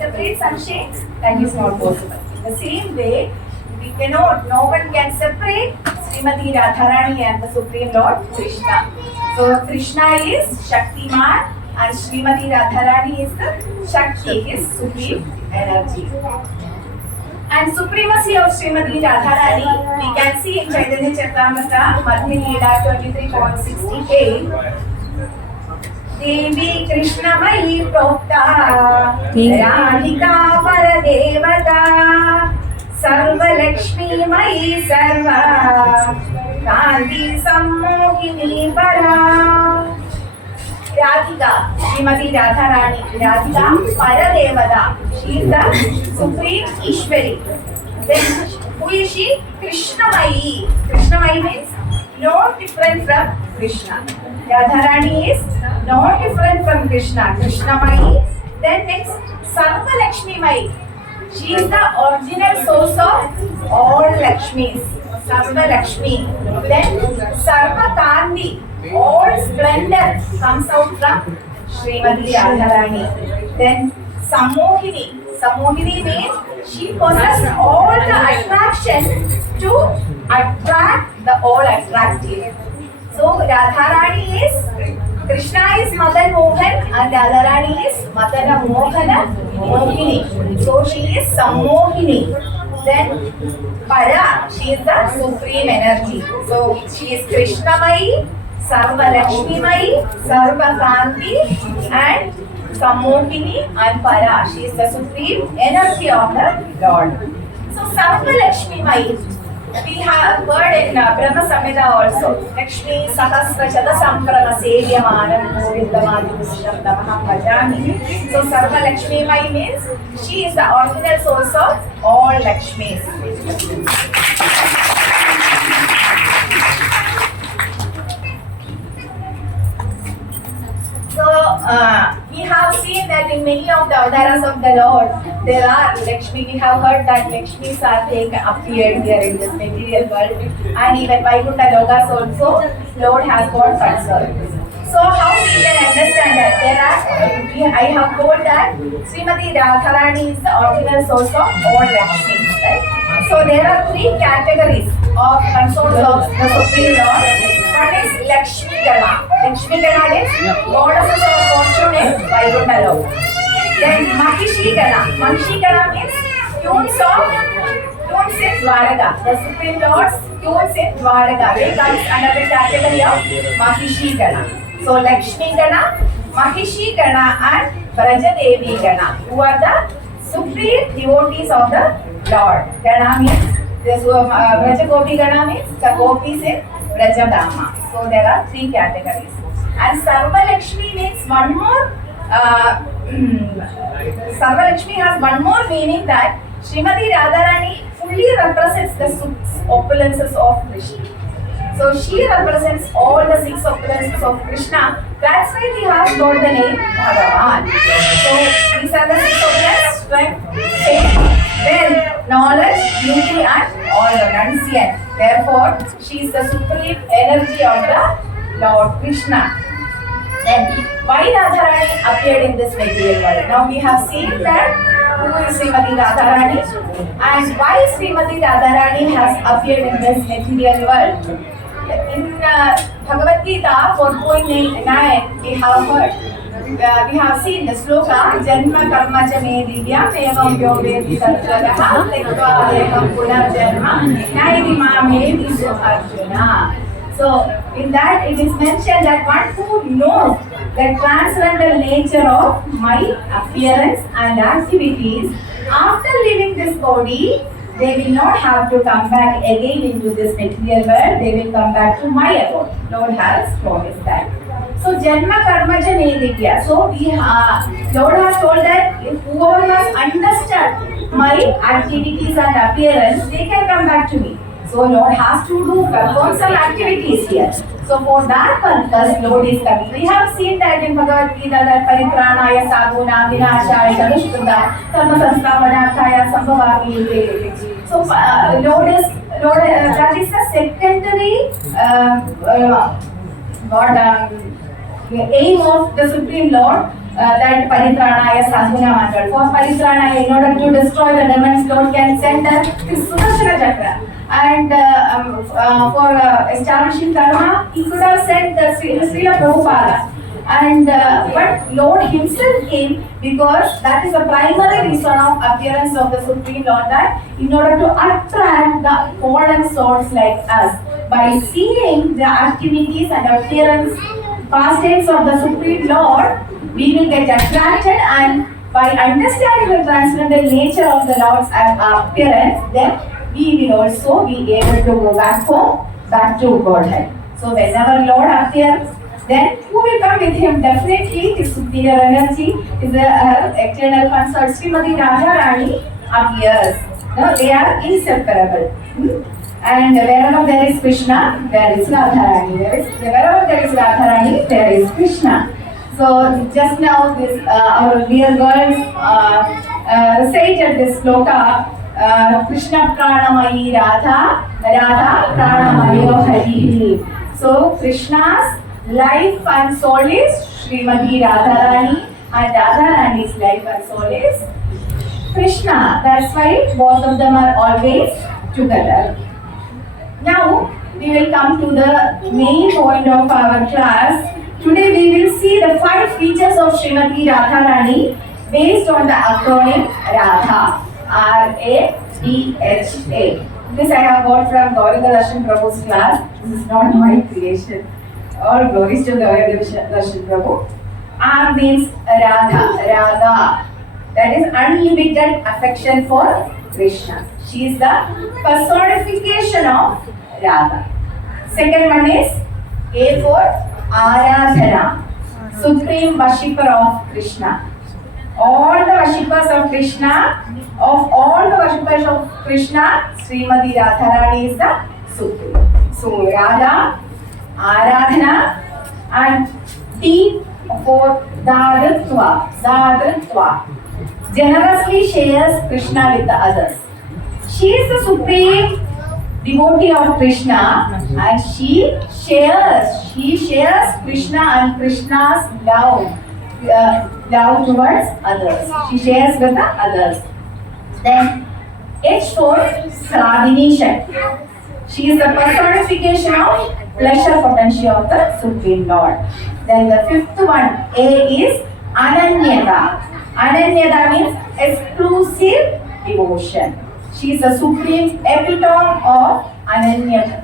separate sunshine, that is not possible. In the same way, we cannot, no one can separate Srimati Radharani and the Supreme Lord Krishna. So Krishna is Shaktiman and Srimati Radharani is the Shakti, his supreme energy. And supremacy of Srimati Radharani, we can see in Chaitanya Charitamrita, Madhya Leela 23.68. देवी कृष्णमयी प्रोक्ता राधिका परदेवता सर्वलक्ष्मीमयी सर्व कांति सम्मोहिनी परा. Radhika, Srimati Radharani, Radhika Paradevata, she is the supreme Ishwari. Then who is she? Krishnamayi. Krishnamayi means no different from Krishna. Radharani is no different from Krishna. Krishnamayi. Then next, Sarva Lakshmi Mayi. She is the original source of all Lakshmis. Sarva Lakshmi. Then Sarva Kandi. All splendor comes out from Srimati Radharani. Then Sammohini. Sammohini means she possesses all the attraction to attract the all attractive. So Radharani is, Krishna is Madan Mohan and Radharani is Madana Mohana Mohini. So she is Sammohini. Then Para, she is the supreme energy. So she is Krishnamayi, Sarva Lakshmi-mayi, Sarva Kanti and Sammohini and Para. She is the supreme energy of the Lord. So Sarva Lakshmi-mayi, we have word in Brahma Samhita also. Lakshmi Sahasra Shata Samprana Sevyamanam Govindamadi Pusham Tamaham Bhajami. So Sarva Lakshmi-mayi means she is the original source of all Lakshmis. So we have seen that in many of the avataras of the Lord, there are Lakshmi. We have heard that Lakshmis are appeared here in this material world, and even Vaikuntha Lokas also, Lord has got concern. So how we can understand that? I have told that Srimati Radharani is the original source of all Lakshmis, right? So there are three categories of consorts of the Supreme Lord. One is Lakshmi Gana. Lakshmi Gana is goddesses of fortune in Vaikuntha Loka. Then Mahishi Gana. Mahishi Gana means tunes in Dwaraka. The Supreme Lord's tunes in Dwaraka. They comes under the category of Mahishi Gana. So Lakshmi Gana, Mahishi Gana and Braja Devi Gana, who are the supreme devotees of the Lord. Gana means, Braja Gopi Gana means the gopis in Brajadama. So there are three categories. And Sarva Lakshmi means one more, Sarva Lakshmi has one more meaning that Srimati Radharani fully represents the opulences of Krishna. So she represents all the six opulences of Krishna. That's why we have got the name Bhagavan. So these are the six opulences: strength, faith, wealth, knowledge, beauty, and all renunciation. Therefore, she is the supreme energy of the Lord Krishna. Then, why Radharani appeared in this material world? Now we have seen that who is Srimati Radharani and why Srimati Radharani has appeared in this material world. In Bhagavad Gita 4.9 we have heard, we have seen the sloka Janma Karma Cha Me Divyam Evam Yogeti Sattvadah Tektva Ekam Punarjanma Naidima Me Visu Arjuna. So in that it is mentioned that one who knows the transcendental nature of my appearance and activities, after leaving this body, they will not have to come back again into this material world. They will come back to my abode. Lord has promised that. So Janma Karma Ja Me Divya. So Lord has told that if whoever has understood my activities and appearance, they can come back to me. So Lord has to perform some activities here. So for that purpose, Lord is coming. We have seen that in Bhagavad Gita that Paritranaya Sadhuna Vinashaya Chadushkruta Karma Sanstavanarthaya Sambhavami. So Lord is that is the secondary aim of the Supreme Lord that Paritranaya Sadhuna method. For Paritranaya, in order to destroy the demons, Lord can send his Sudarshana Chakra. And for establishing Dharma, he could have sent the Srila Prabhupada. And but Lord himself came because that is the primary reason of appearance of the Supreme Lord, that in order to attract the fallen souls like us, by seeing the activities and appearance, pastimes of the Supreme Lord, we will get attracted, and by understanding the transcendental nature of the Lord's appearance, then we will also be able to go back home, back to Godhead. So whenever Lord appears, then who will come with him? Definitely his superior energy, his eternal consort Srimati Radharani appears. No, they are inseparable. And wherever there is Krishna, there is Radharani. Wherever there is Radharani, there is Krishna. So just now this our dear girls recited this sloka, Krishna Pranamayi Radha, Radha Pranamayo Hari. So Krishna's life and soul is Srimati Radharani, and Radharani's life and soul is Krishna. That's why both of them are always together. Now we will come to the main point of our class. Today we will see the 5 features of Srimati Radharani based on the acronym Radha, R-A-D-H-A. This I have got from Gauranga Darshan Prabhu's class. This is not my creation. All glories to Gauranga Darshan Prabhu. R means Radha, Radha. That is unlimited affection for Krishna. She is the personification of Radha. Second one is A for Aradhana, supreme worshipper of Krishna. All the worshippers of Krishna, Srimati Radharani is the supreme. So Radha, Aradhana, and D for Dadritva, generously shares Krishna with the others. She is the supreme devotee of Krishna, and she shares Krishna and Krishna's love towards others. She shares with the others. Then H for Sadhini Shakti. She is the personification of pleasure potency of the Supreme Lord. Then the 5th one, A, is Ananyata. Ananyata means exclusive devotion. She is the supreme epitome of Ananya.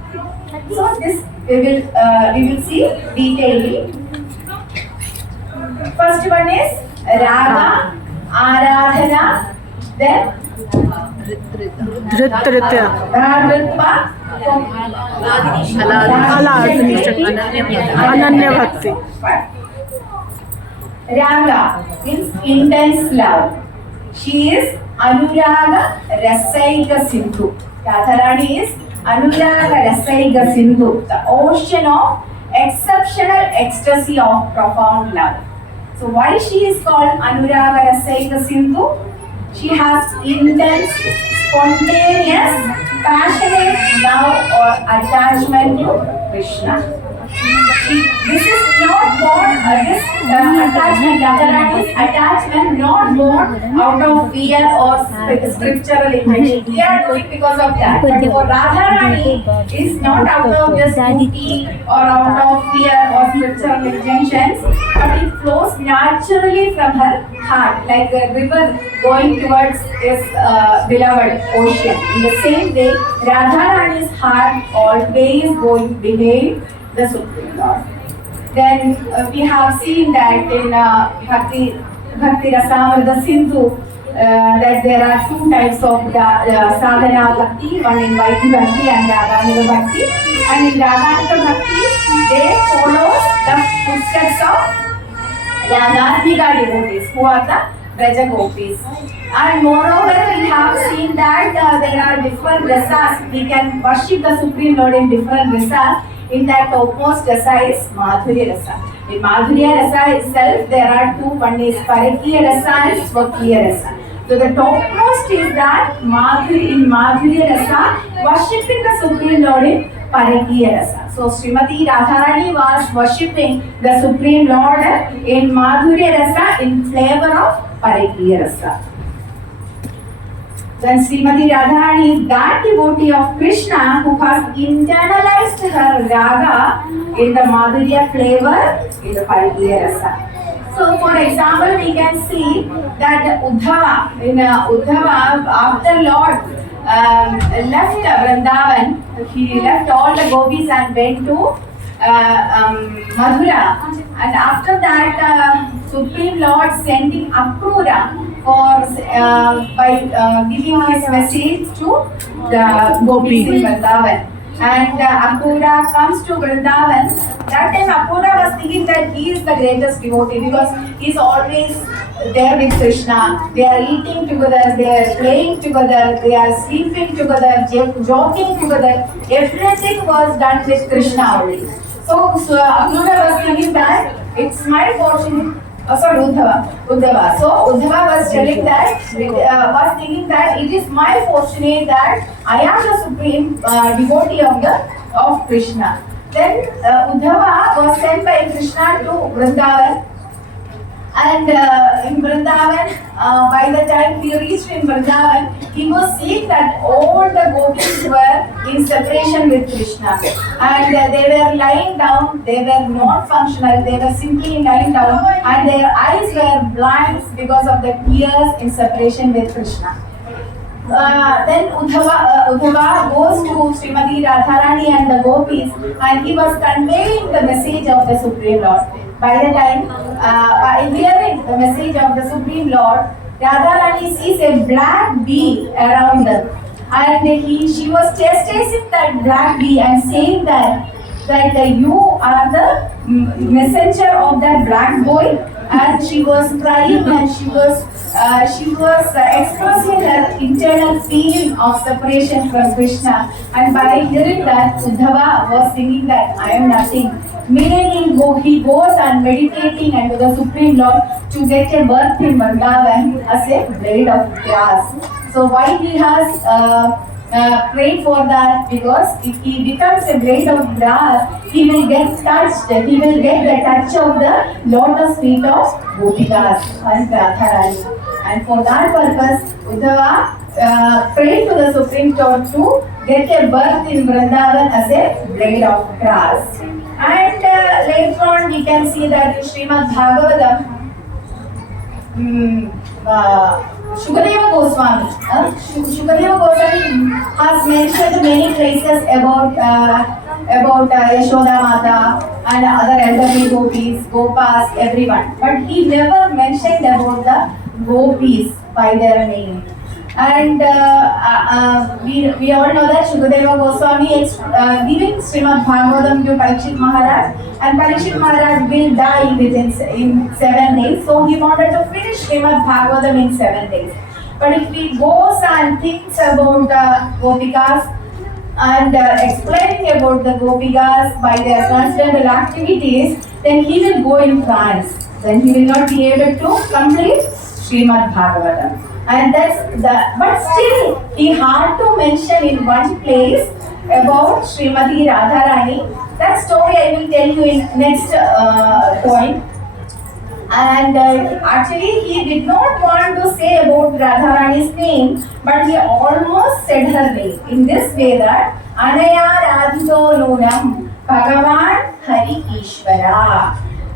So this we will see detailedly. First one is Raga, Aradhana, then Dhritva, Ananya Bhakti. Raga means intense love. She is Anuraga Rasaika Sindhu. Radharani is Anuraga Rasaika Sindhu, the ocean of exceptional ecstasy of profound love. So why she is called Anuraga Rasaika Sindhu? She has intense, spontaneous, passionate love or attachment to Krishna. This is not born, this attachment, Radharani's attachment not born out of fear or scriptural intention. We are doing because of that. But for Radharani, is not out of this duty or out of fear or scriptural intentions, but it flows naturally from her heart, like a river going towards its beloved ocean. In the same way, Radharani's heart always going behind the Supreme Lord. Then we have seen that in Bhakti Rasamrita Sindhu that there are 2 types of sadhana bhakti, one in Vaidhi Bhakti and Radhanika Bhakti. And in Radhanika Bhakti, they follow the footsteps of Radhanika devotees, who are the Braja Gopis. And moreover, we have seen that there are different rasas. We can worship the Supreme Lord in different rasas. In that topmost rasa is Madhurya rasa. In Madhurya rasa itself, there are 2. One is Parakya rasa and Swakya rasa. So the topmost is that in Madhurya rasa, worshipping the Supreme Lord in Parakiya Rasa. So Srimati Radharani was worshipping the Supreme Lord in Madhurya Rasa, in flavor of Parakiya Rasa. Then Srimati Radharani is that devotee of Krishna who has internalized her raga in the Madhurya flavor, in the Parakiya Rasa. So, for example, we can see that Uddhava, after Lord left Vrindavan, he left all the gopis and went to Mathura. And after that, Supreme Lord sending Akrura by giving his message to the gopis in Vrindavan. And Akrura comes to Vrindavan. That time Akrura was thinking that he is the greatest devotee because he is always there with Krishna. They are eating together, they are playing together, they are sleeping together, joking together. Everything was done with Krishna only. So Akrura was thinking that it's my fortune. Uddhava. So Uddhava was telling that, was thinking that it is my fortune that I am the supreme devotee of Krishna. Then Uddhava was sent by Krishna to Vrindavan. And in Vrindavan, by the time he reached in Vrindavan, he was seeing that all the gopis were in separation with Krishna. And they were lying down, they were not functional, they were simply lying down, and their eyes were blind because of the tears in separation with Krishna. Then Uddhava goes to Srimati Radharani and the gopis, and he was conveying the message of the Supreme Lord. By the time, by hearing the message of the Supreme Lord, Radharani sees a black bee around her, and she was chastising that black bee and saying that you are the messenger of that black boy. And she was crying and she was expressing her internal feeling of separation from Krishna. And by hearing that, Uddhava was thinking that I am nothing. Meaning he goes and meditating unto the Supreme Lord to get a birth in Vrindavan as a blade of grass. So why he has prayed for that? Because if he becomes a blade of grass, he will get touched, he will get the touch of the lotus feet of Gopikas and Radharani. And for that purpose, Uddhava prayed to the Supreme Lord to get a birth in Vrindavan as a blade of grass. And later on we can see that in Srimad Bhagavatam, Shukadeva Goswami has mentioned many places about Yashoda Mata and other elderly gopis, gopas, everyone. But he never mentioned about the gopis by their name. And we all know that Shukadeva Goswami is giving Srimad Bhagavatam to Parikshit Maharaj, and Parikshit Maharaj will die in 7 days. So he wanted to finish Srimad Bhagavatam in 7 days. But if he goes and thinks about Gopikas and explaining about the Gopikas by their transcendental activities, then he will go in trance. Then he will not be able to complete Srimad Bhagavatam. And but still he had to mention in one place about Srimati Radharani. That story I will tell you in next point. And actually he did not want to say about Radharani's name, but he almost said her name in this way that Anaya Radhito Nunam Bhagavan Hari Ishvara.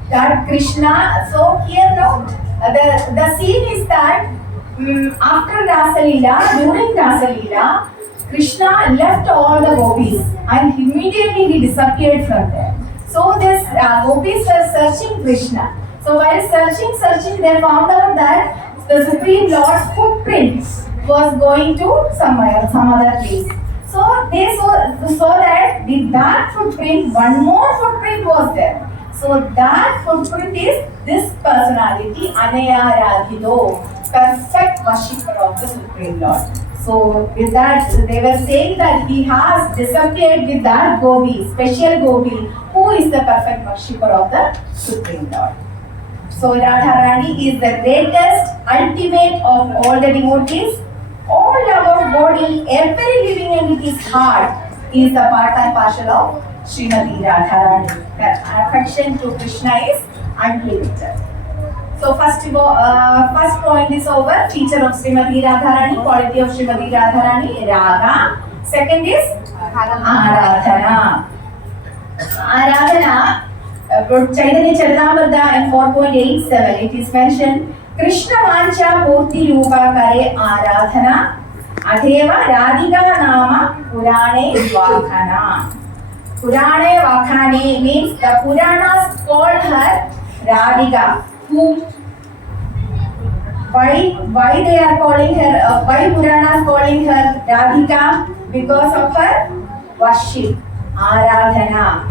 That Krishna, so here now the scene is that after Rasalila, during Rasalila, Krishna left all the gopis and immediately he disappeared from there. So these gopis were searching Krishna. So while searching, they found out that the Supreme Lord's footprint was going to some other place. So they saw that with that footprint, one more footprint was there. So that footprint is this personality, Anaya Radhito, perfect worshipper of the Supreme Lord. So with that, they were saying that he has disappeared with that gopi, special gopi, who is the perfect worshipper of the Supreme Lord. So Radharani is the greatest, ultimate of all the devotees. All our body, every living entity's heart is the part and parcel of Srimati Radharani. Her affection to Krishna is unlimited. So first point is over. Feature of Srimati Radharani, quality of Srimati Radharani, Raga. Second is Aradhana. Aradhana, Chaitanya Charitamrita in 4.87, it is mentioned, Krishna Vancha Murti Rupa Kare Aradhana, Adeva Radhika Nama Purane Vakhana. Purane Vakhane means the Puranas called her Radhika. Why they are calling her, why Puranas calling her Radhika? Because of her worship, Aradhana.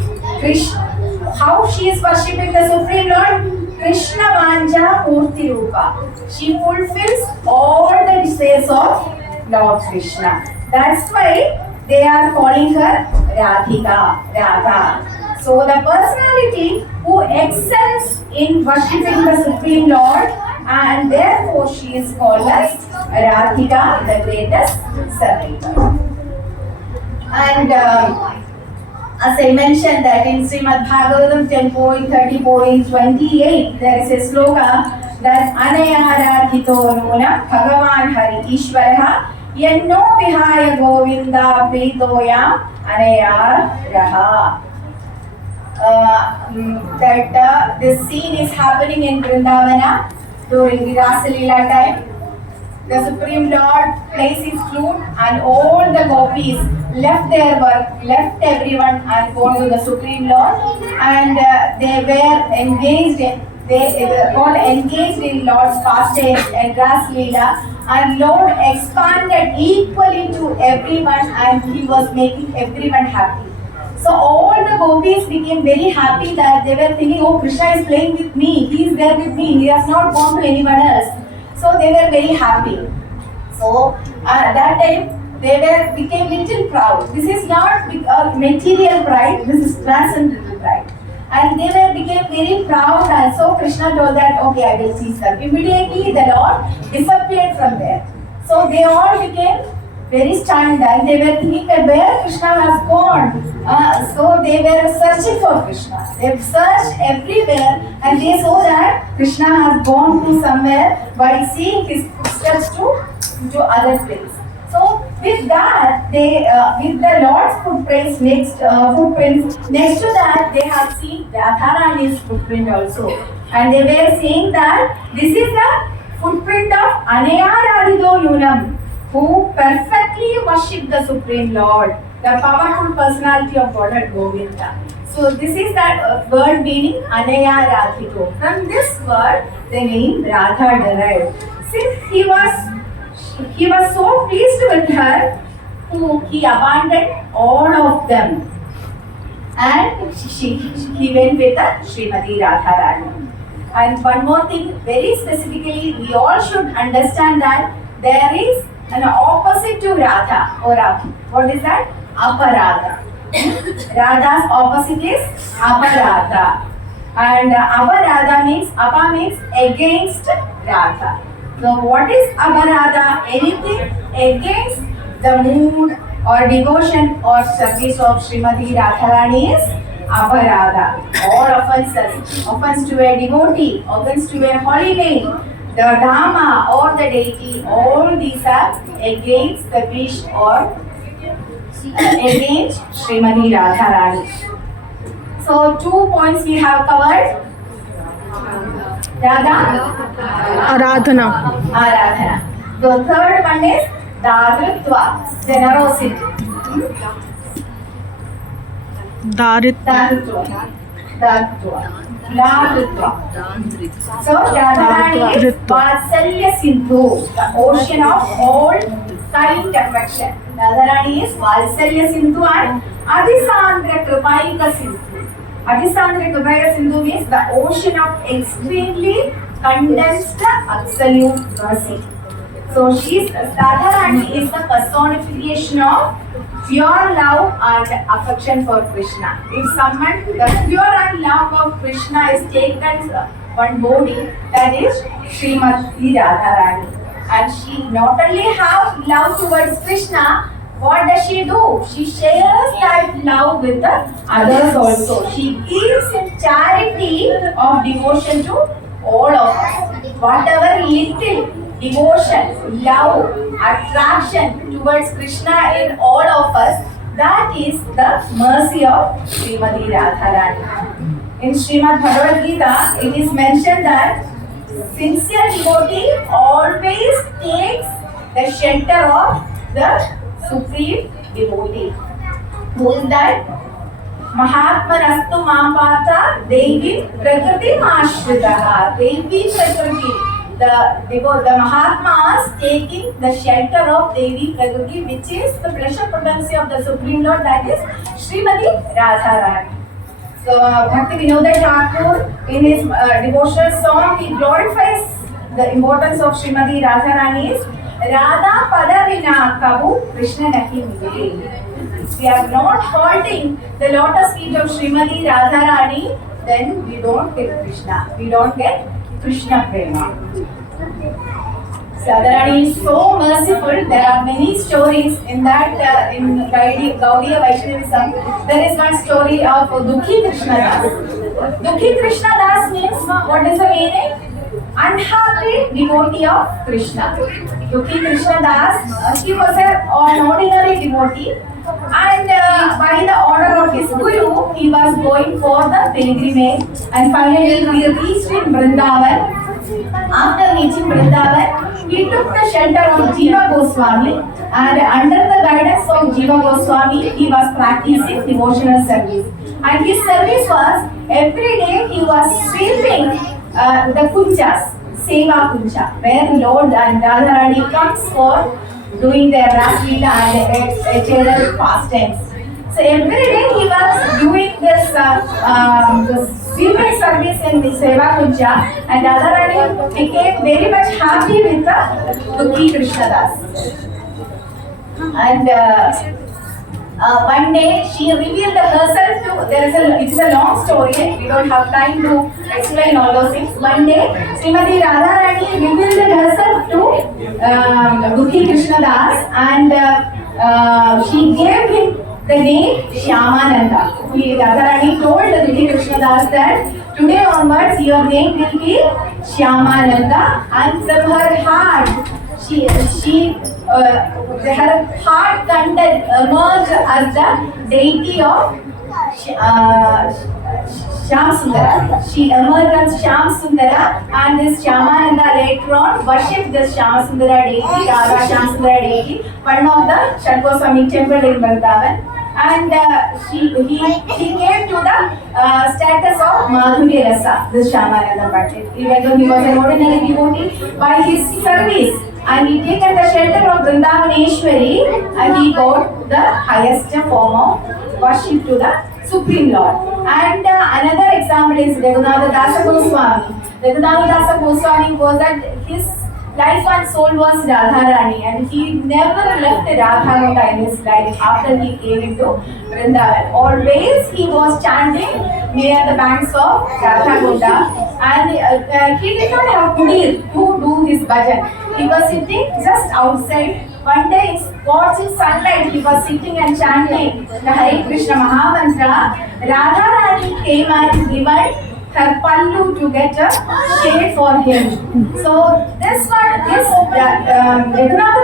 How she is worshipping the Supreme Lord? Krishna Vanja Murti Rupa. She fulfills all the desires of Lord Krishna. That's why they are calling her Radhika, Radha. So the personality who excels in worshipping the Supreme Lord, and therefore she is called as Radhika, the greatest servant. And as I mentioned that in Srimad Bhagavatam 10.30.28 there is a sloka that Anayararhito Nuna Bhagavan Hari Ishvaraha Yanno Vihaya Govinda Pritoya Anayaraha. That this scene is happening in Vrindavana during the Rasa Leela time. The Supreme Lord plays his flute and all the gopis left their work, left everyone and gone to the Supreme Lord, and they were engaged, they got engaged in Lord's pastimes and Rasa Leela, and Lord expanded equally to everyone and he was making everyone happy. So all the gopis became very happy that they were thinking, oh, Krishna is playing with me, he is there with me, he has not gone to anyone else. So they were very happy. So at that time they became little proud. This is not material pride, this is transcendental pride. And they became very proud, and so Krishna told that, okay, I will seize them. Immediately the Lord disappeared from there. So they all became very stunned and they were thinking that where Krishna has gone. So they were searching for Krishna. They searched everywhere and they saw that Krishna has gone to somewhere by seeing his footsteps to other place. So with that, they with the Lord's footprints next to that they have seen Radharani's footprint also, and they were saying that this is the footprint of Anayararhito Nunam, who perfectly worshipped the Supreme Lord, the powerful personality of Godhead Govinda. So this is that word meaning Anayararhito. From this word, the name Radha derived. Since he was so pleased with her, he abandoned all of them, and he went with the Srimati Radharani. And one more thing, very specifically, we all should understand that there is an opposite to Radha or Radhi. What is that? Aparadha. Radha's opposite is Aparadha. And Aparadha means, Apa means against Radha. So what is Aparadha? Anything against the mood or devotion or service of Srimati Radharani is Aparadha. Or offense to a devotee, offense to a holy name, the Dhamma or the deity, all these are against the wish or against Srimati Radharani. So 2 points we have covered. Radha? Aradhana. The third one is Dadritva, generosity. Daritva. So Radharani is Vatsalya Sindhu, the ocean of all kind affection. Radharani is Vatsalya Sindhu and Adhisandra Kripaika Sindhu. Adhisandra Kripaika Sindhu means the ocean of extremely condensed absolute mercy. So Radharani is the personification of pure love and affection for Krishna. If someone, the pure and love of Krishna is taken as one body, that is Srimati Radharani. And she not only have love towards Krishna, what does she do? She shares that love with the others also. She gives in charity of devotion to all of us. Whatever little devotion, love, attraction towards Krishna in all of us, that is the mercy of Srimati Radharani. In Srimad Bhagavad Gita, it is mentioned that sincere devotee always takes the shelter of the supreme devotee. Who is that? Mahatmanastu Mampata Devi Prakriti Ashritaha. Devi Prakriti. The Mahatmas taking the shelter of Devi Prakriti, which is the pleasure potency of the Supreme Lord, that is Srimati Radharani. So Bhakti Vinoda Thakur in his devotional song, he glorifies the importance of Srimati Radharani is Radha Padavina Kabu Krishna Nahi Mili. We are not holding the lotus feet of Srimati Radharani, then we don't get Krishna. We don't get Krishna Prema. Radharani is so merciful. There are many stories in that in Gaudiya Vaishnavism. There is one story of Dukhi Krishna Das. Dukhi Krishna Das means, what is the meaning? Unhappy devotee of Krishna. Dukhi Krishna Das, he was an ordinary devotee, and by the order of his guru, he was going for the pilgrimage, and finally he reached in Vrindavan. After reaching Vrindavan, he took the shelter of Jiva Goswami, and under the guidance of Jiva Goswami, he was practicing devotional service. And his service was, every day he was sweeping the kunjas, Seva Kunja, where Lord and Radharani comes for doing their Raslila and eternal pastimes. So every day he was doing this sweeping service in the Seva Kunja, and Radharani became very much happy with the Dukhi Krishna Das. And one day she revealed herself to, it's a long story, we don't have time to explain all those things. One day Srimati Radharani revealed herself to Dukhi Krishna Das, and she gave him the name Shyamananda. Radharani told Dukhi Krishna Das that today onwards your name will be Shyamananda, and from her heart her heart content emerged as the deity of Shyam Sundara. She emerged as Shyam Sundara, and this Shyamananda later on worshipped this Shyam Sundara deity, Radha Shyam Sundara deity, one of the Shadgoswami temple in Vrindavan. And he came to the status of Madhurya Rasa, this Shyamananda Pandit. Even though he was an ordinary devotee, by his service, and he taken the shelter of Vrindavaneshwari, and he got the highest form of worship to the Supreme Lord. And another example is Raghunatha Dasa Goswami. Raghunatha Dasa Goswami was that his life and soul was Radharani, and he never left Radharani in his life after he came into Vrindavan. Always he was chanting near the banks of Radhakunda, and he did not have kudir to do his bhajan. He was sitting just outside. One day in scorching sunlight, he was sitting and chanting the Hare Krishna Mahamantra. Radharani came and given her pallu to get a shade for him. So Raghunatha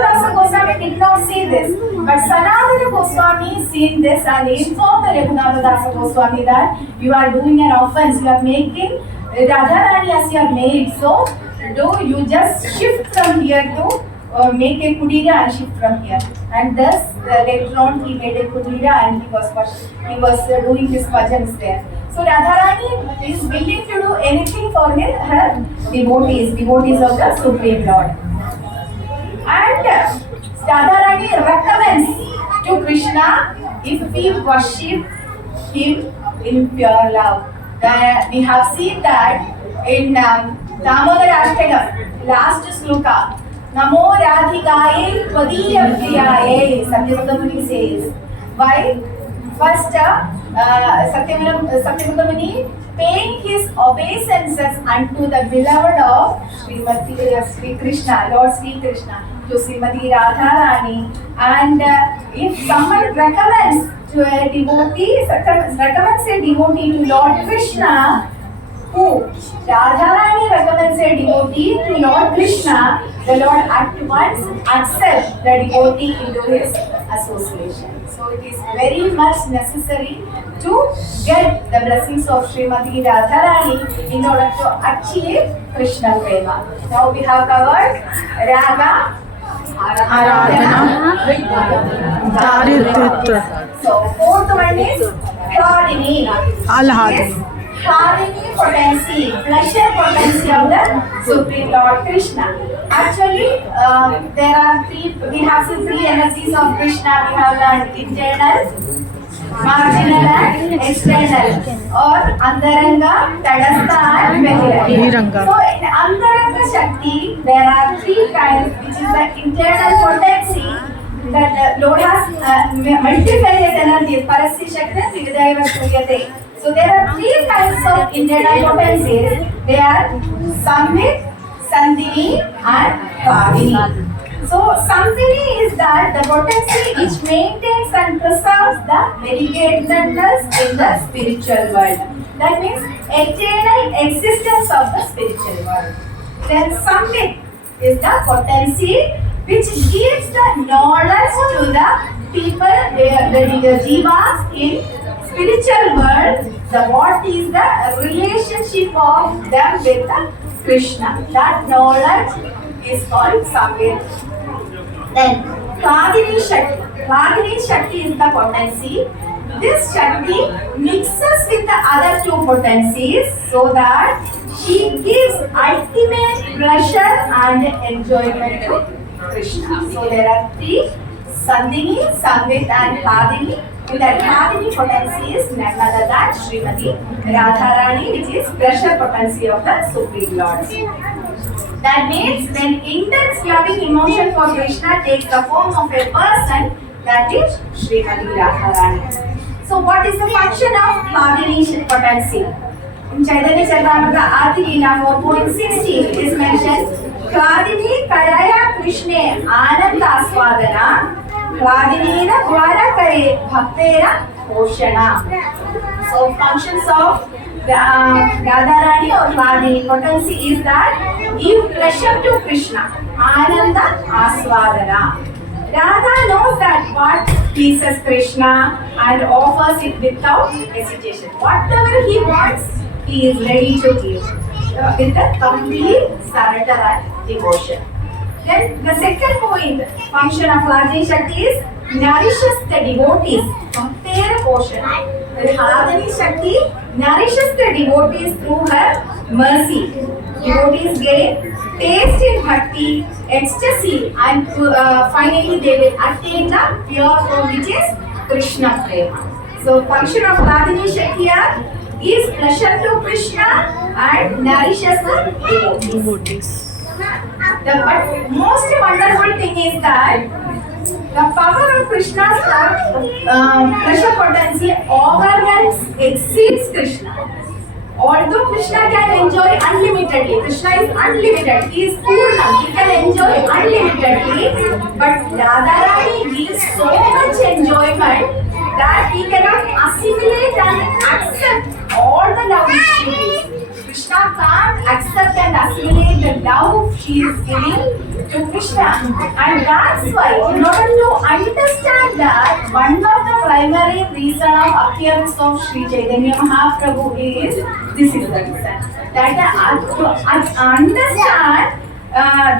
Dasa Goswami did not see this, but Sanatana Goswami seen this, and informed Raghunatha Dasa Goswami that you are doing an offense, you are making Radharani as your maid, so you just shift from here to make a kudira and shift from here. And thus later on he made a kudira, and he was doing his bhajans there. So Radharani is willing to do anything for her devotees of the Supreme Lord. And Radharani recommends to Krishna if we worship him in pure love. We have seen that in Damodar Ashtakam, last sloka, Namo Radhikaye Tvadiya Priyaye, Satyavata Muni says. Why? First, Satyavata Muni paying his obeisances unto the beloved of Sri Krishna, Lord Sri Krishna. to Srimati Radharani. And if someone recommends to a devotee, recommends a devotee to Lord Krishna, who Radharani recommends a devotee to Lord Krishna, the Lord at once accepts the devotee into his association. So it is very much necessary to get the blessings of Srimati Radharani in order to achieve Krishna Prema. Now we have covered Raga, Aradhana, Darititra, So fourth one is Hladini. Alhadini. Hladini potency, pleasure potency of the Supreme Lord Krishna. Actually, there are we have seen three energies of Krishna. We have learned internal, marginal and external, or Antaranga, Tadastha and Bahiranga. So in Antaranga Shakti, there are three kinds, which is the internal potency that Lord has multifaceted energies, Parasya Shakti, Vividaiva Suryate. So there are three kinds of internal potencies. They are Samvit, Sandhini and Hladini. So Sandhini is that the potency which maintains and preserves the variegatedness in the spiritual world. That means eternal existence of the spiritual world. Then Samvit is the potency which gives the knowledge to the people, the jivas in spiritual world, what is the relationship of them with the Krishna. That knowledge is called Samvit. Then Hladini Shakti. Hladini Shakti is the potency. This Shakti mixes with the other two potencies so that she gives ultimate pleasure and enjoyment to Krishna. So there are three: Sandhini, Samvit and Hladini. And that Hladini potency is none other than Srimati Radharani, which is pleasure potency of the Supreme Lord. That means when intense loving emotion for Krishna takes the form of a person, that is Srimati Radharani. So what is the function of Hladini potency? In Chaitanya Charitamrita Adilila 4.16 it is mentioned, Hladini Karaya Krishne Ananda Aswadana Hladinina Dwara Kare Bhaktera Poshana. So functions of Radharani or Hladini potency is that give pleasure to Krishna, Ananda Aswadana. Radha knows that what pleases Krishna and offers it without hesitation. Whatever he wants, he is ready to give with a complete surrender and devotion. Then the second point, function of Hladini Shakti is nourishes the devotees. Bhaktera Poshana. The Hladini Shakti nourishes the devotees through her mercy. Devotees gain taste in bhakti, ecstasy, and finally they will attain the pure form, which is Krishna Prema. So function of Hladini Shakti is pleasure to Krishna and nourishes the devotees. The most wonderful thing is that the power of Krishna's pleasure potency overwhelms, exceeds Krishna. Although Krishna can enjoy unlimitedly, Krishna is unlimited, he is Purnam, he can enjoy unlimitedly, but Radharani gives so much enjoyment that he cannot assimilate and accept all the love which she gives. Krishna can't accept and assimilate the love she is giving to Krishna. And that's why, in order to understand that, one of the primary reason of appearance of Sri Chaitanya Mahaprabhu is, this is the reason, that to understand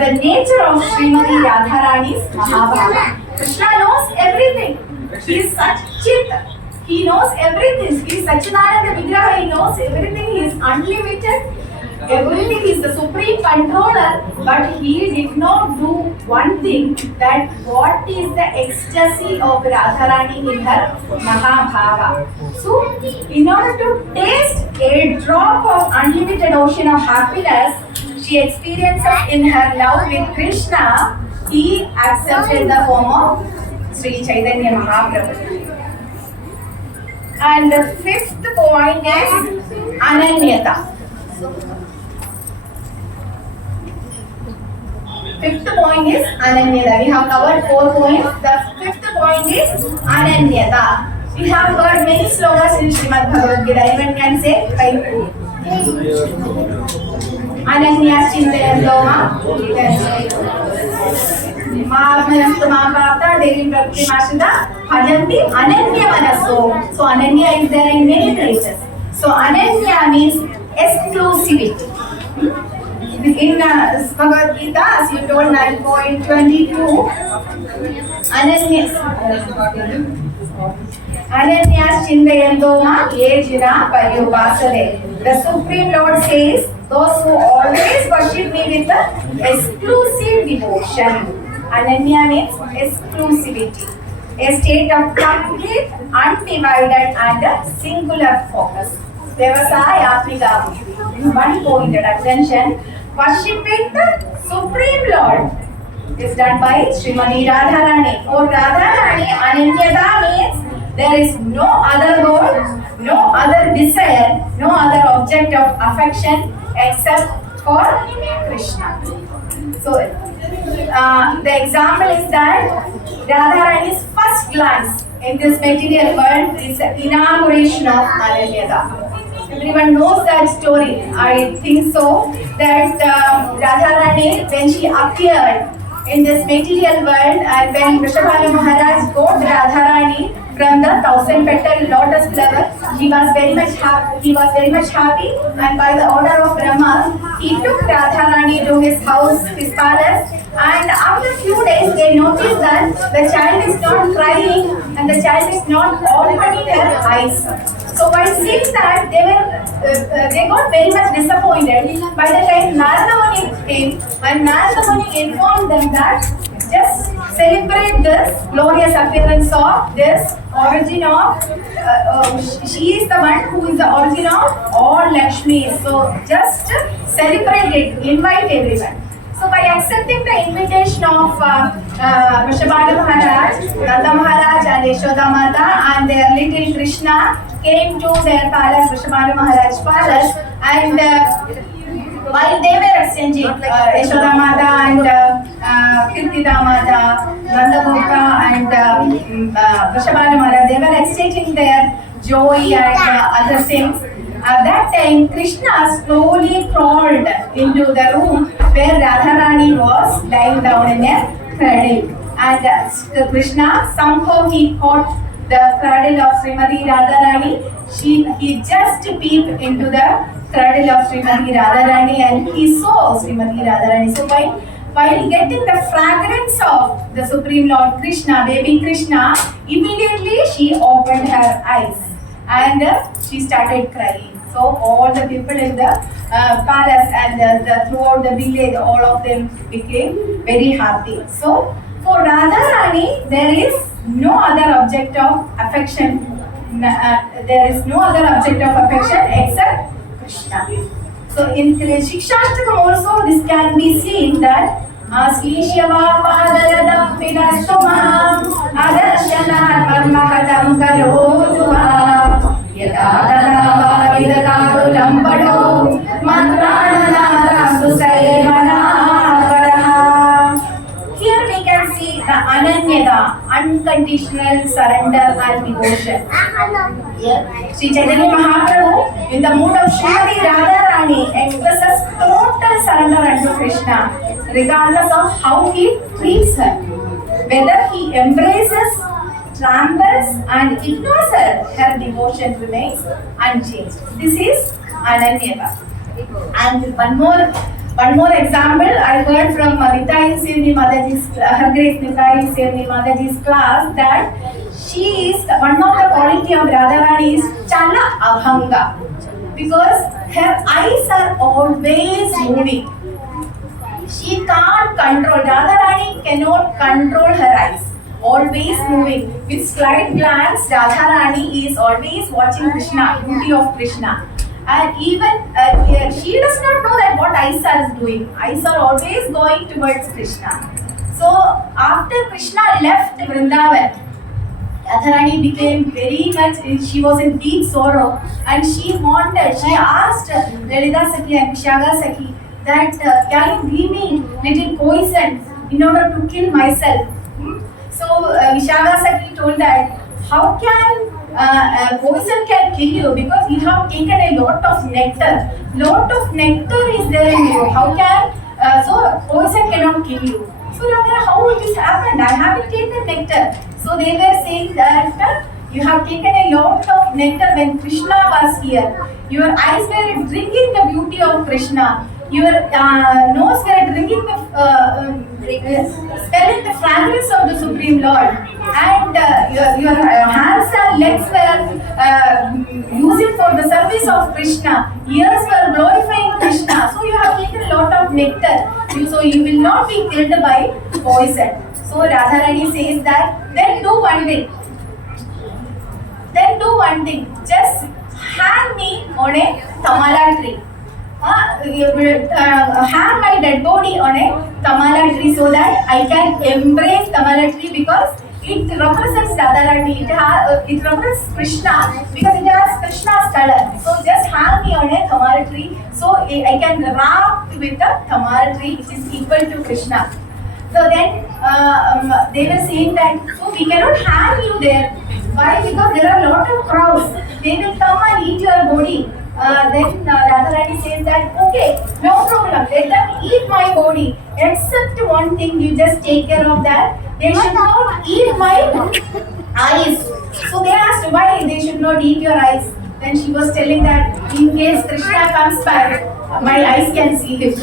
the nature of Srimati Radharani's Mahabharata. Krishna knows everything. He is such Chit. He knows everything. He is Satchidananda Vigraha. He knows everything. He is unlimited. Everything. He is the supreme controller. But he did not do one thing, that what is the ecstasy of Radharani in her Mahabhava. So, in order to taste a drop of unlimited ocean of happiness she experiences in her love with Krishna, he accepted the form of Sri Chaitanya Mahaprabhu. And the fifth point is Ananyata. fifth point is Ananyata. We have covered 4 points. The fifth point is Ananyata. We have heard many slokas in Srimad Bhagavad Gita. Anyone can say 5. Ananya Chintayanto Ma. Mahamanastu Mahaparta Devi Prakti Mashita Bhajanti Ananya Manaso. So Ananya is there in many places. So Ananya means exclusivity. In Bhagavad Gita, as you told 9.22, Ananyas Chintayanto Ma Ye Jina Paryupasade. The Supreme Lord says, those who always worship me with the exclusive devotion. Ananya means exclusivity, a state of complete, undivided and singular focus. Vyavasayatmika, one-pointed attention, worshipping the Supreme Lord is done by Srimati Radharani. For Radharani, Ananyata means there is no other goal, no other desire, no other object of affection except for Krishna. So, the example is that Radharani's first glance in this material world is the inauguration of Ananyata. Everyone knows that story. I think so. That Radharani, when she appeared in this material world, and when Vrishabhanu Maharaj got Radharani from the 1,000-petal lotus flower, he was very much happy, and by the order of Brahma, he took Radharani to his house, his palace, and after a few days, they noticed that the child is not crying and the child is not opening her eyes. So while seeing that, they got very much disappointed. By the time Narada Muni came, and Narada Muni informed them that just celebrate this glorious appearance of this origin of, she is the one who is the origin of all Lakshmi. So just celebrate it, invite everyone. So by accepting the invitation of Vrishabhanu Maharaj, Nanda Maharaj and Yashoda Mata and their little Krishna came to their palace, Vrishabhanu Maharaj's palace, and while they were exchanging, Yashoda Mata and Kirtida Mata, Nanda Gopka and Vrishabhanu Maharaj, they were exchanging their joy and other things. At that time, Krishna slowly crawled into the room where Radharani was lying down in a cradle. And Krishna, somehow he caught the cradle of Srimati Radharani. He just peeped into the cradle of Srimati Radharani and he saw Srimati Radharani. So while getting the fragrance of the Supreme Lord Krishna, baby Krishna, immediately she opened her eyes and she started crying. So all the people in the palace and throughout the village, all of them became very happy. So for Radharani, there is no other object of affection. There is no other object of affection except Krishna. So in Shikshashtakam also this can be seen that Aslishava Padaradam Vidastomaham Adarshana Parmahadam Karotuva Yadadana Vidataru Lampado Mantrana Rasu Here we can see the Ananyata, unconditional surrender and devotion. Here, Sri Chaitanya Mahaprabhu, in the mood of Srimati Radharani, expresses total surrender unto Krishna, regardless of how he treats her. Whether he embraces, tramples and ignores her devotion remains unchanged. This is Ananyata. And one more example I heard from Nitai Sivni Mataji's, Her Grace Nitai Sivni Mataji's class, that she is, one of the quality of Radharani is Chala Abhanga, because her eyes are always moving. She can't control, Radharani cannot control her eyes, always moving. With slight glance, Radharani is always watching Krishna, beauty of Krishna. And even she does not know that what Aisa is doing. Eyes are always going towards Krishna. So after Krishna left Vrindavan, Radharani became very much, she was in deep sorrow and she asked Lalita Sakhi and Vishaga Sakhi that can you give me little poison in order to kill myself? So Vishaka Sati told that how can poison can kill you because you have taken a lot of nectar. Lot of nectar is there in you. How can so poison cannot kill you? So Radha, how it is happened? I haven't taken nectar. So they were saying that you have taken a lot of nectar when Krishna was here. Your eyes were drinking the beauty of Krishna. Your nose were drinking the smelling the fragrance of the Supreme Lord, and your hands and legs were using for the service of Krishna. Ears were glorifying Krishna. So you have taken a lot of nectar. So you will not be killed by poison. So Radharani says that then do one thing. Then do one thing. Just hang me on a tamala tree. Hang my dead body on a tamala tree so that I can embrace tamala tree because it represents Radharani. It represents Krishna because it has Krishna's color. So just hang me on a tamala tree so I can wrap with the tamala tree which is equal to Krishna. So then they were saying that so we cannot hang you there. Why? Because there are a lot of crowds. They will come and eat your body. Then Radharani says that okay, no problem. Let them eat my body. Except one thing, you just take care of that. They should not eat my eyes. So they asked why they should not eat your eyes. Then she was telling that in case Krishna comes back, my eyes can see him.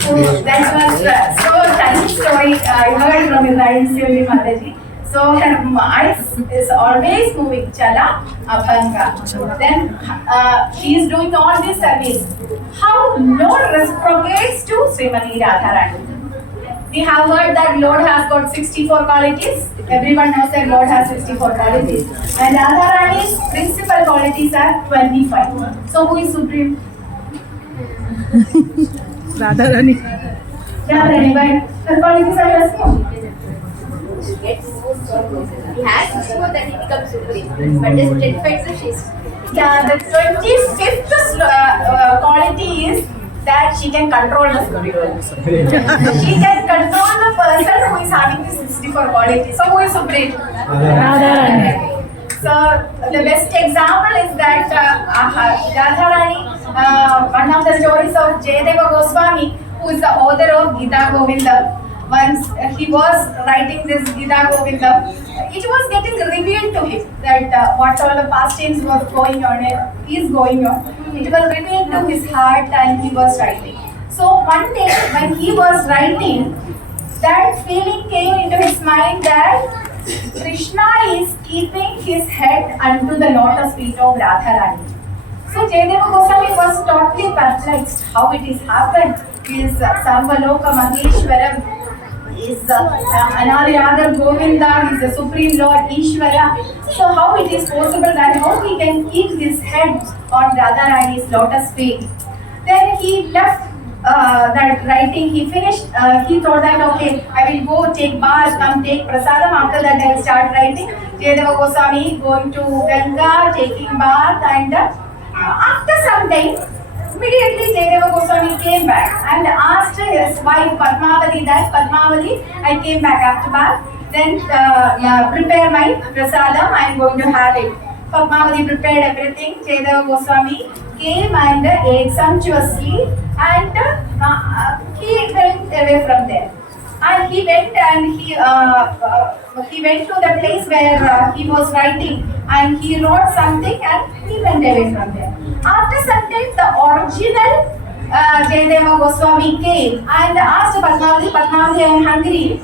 So that was so touching story I heard from Hridayamsivali Mataji. So her eyes is always moving, Chala, Abhanga. Then she is doing all this service. How Lord reciprocates to Srimati Radharani. We have heard that Lord has got 64 qualities. Everyone knows that Lord has 64 qualities. And Radharani's principal qualities are 25. So who is supreme? Radharani. Radharani, but her qualities are less known. He has to show that he becomes supreme. But this 25 so she's Yeah, the 25th quality is that she can control the spiritual. She can control the person who is having the 64 qualities. So who is supreme? Radharani. So the best example is that Radharani, one of the stories of Jayadeva Goswami, who is the author of Gita Govinda. Once he was writing this Gita Govinda, it was getting revealed to him that what all the pastimes was going on, is going on. It was revealed to his heart and he was writing. So one day when he was writing, that feeling came into his mind that Krishna is keeping his head unto the lotus feet of Radharani. So Jayadeva Goswami was totally perplexed how it is happened. He is Sarvaloka Maheshwaram. Is Anadi Radha Govinda, is the Supreme Lord Ishvara. So how it is possible that how he can keep his head on Radharani's lotus feet? Then he left that writing, he finished, he thought that okay, I will go take bath, come take prasadam, after that I will start writing. Jayadeva Goswami going to Ganga, taking bath, and after some time, immediately Jayadeva Goswami came back and asked his wife Padmavati that Padmavati, I came back after bath, then prepare my prasadam, I am going to have it. Padmavati prepared everything. Jayadeva Goswami came and ate sumptuously and he went away from there. And he went to the place where he was writing and he wrote something and he went away from there. After some time, the original Jayadeva Goswami came and asked Padmavati, Padmavati, I am hungry,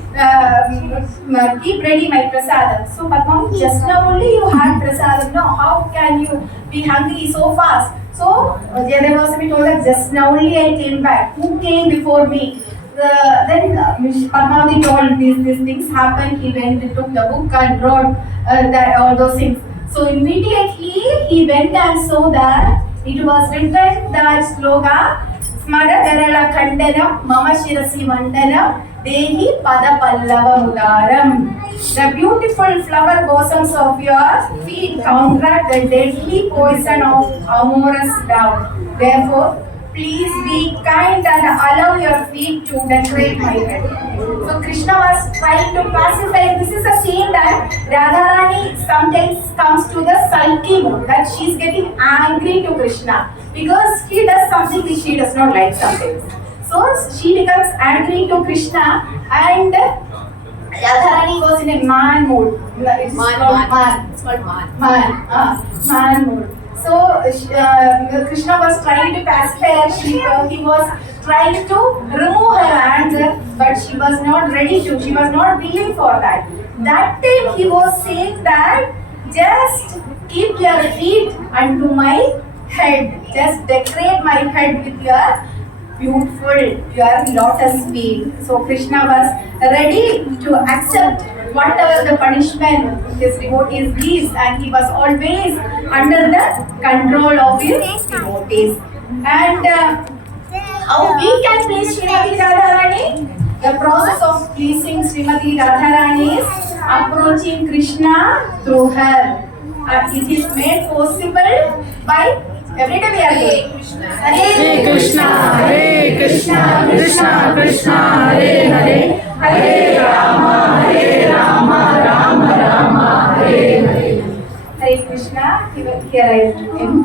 keep ready my prasadam. So Padmavati, just now only you had prasadam, no, how can you be hungry so fast? So Jayadeva Goswami told her, just now only I came back, who came before me? Then Padmavati told these things happened, he went, he took the book and wrote all those things. So immediately he went and saw that it was written that sloga, Smara Dharala Khandanam, Mama Shirasi Mandanam, Dehi Pada Pallava Mudaram. The beautiful flower bosoms of your feet counteract the deadly poison of amorous doubt. Therefore, please be kind and allow your feet to decorate my head. So Krishna was trying to pacify. This is a scene that Radharani sometimes comes to the sulky mood, that she's getting angry to Krishna because he does something which she does not like sometimes. So she becomes angry to Krishna, and Radharani was in a man mood. It's called man. It's called man. Man mood. So Krishna was trying to pacify her. He was trying to remove her anger, but she was not ready to. She was not willing for that. That time he was saying that just keep your feet unto my head. Just decorate my head with your beautiful, your lotus feet. So Krishna was ready to accept whatever the punishment his devotees gives, and he was always under the control of his devotees. And how we can please Srimati Radharani? The process of pleasing Srimati Radharani is approaching Krishna through her. It is made possible by every day we are doing. Hare Krishna, Hare Krishna, Krishna Krishna, Hare Hare, Hare Rama, Rama Rama, Hare Hare. Hare Krishna. Here I am.